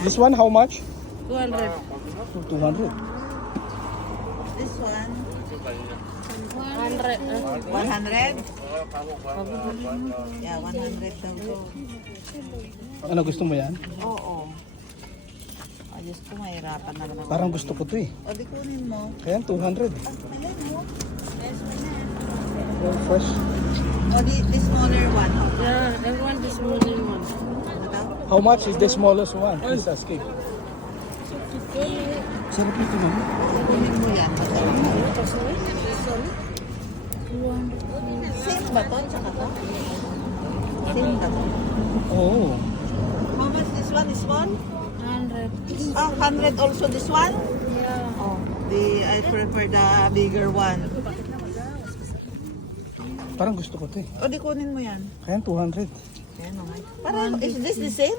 This one, how much? 200. 200. This one, 100. 100? Yeah, 100 daw to. Ano, gusto mo yan? Oo. Ayos ko, mahirapan na naman. Parang gusto ko to eh. O, di kunin mo. Kaya 200. Ah, malay mo. Well, fresh. O, the smaller one. Yeah, I want this smaller one. Ano daw? How much is the smallest one? Please ask it. Sarap ito naman. Kunin mo yan. Same ba to? Tsaka to? Same ba to? Oh. How much this one? This one? 100. Ah, 100 also this one? Yeah. Oh, I prefer the bigger one. Parang gusto ko to eh. O, di kunin mo yan. Kaya 200. Ayan o. Parang, is this the same?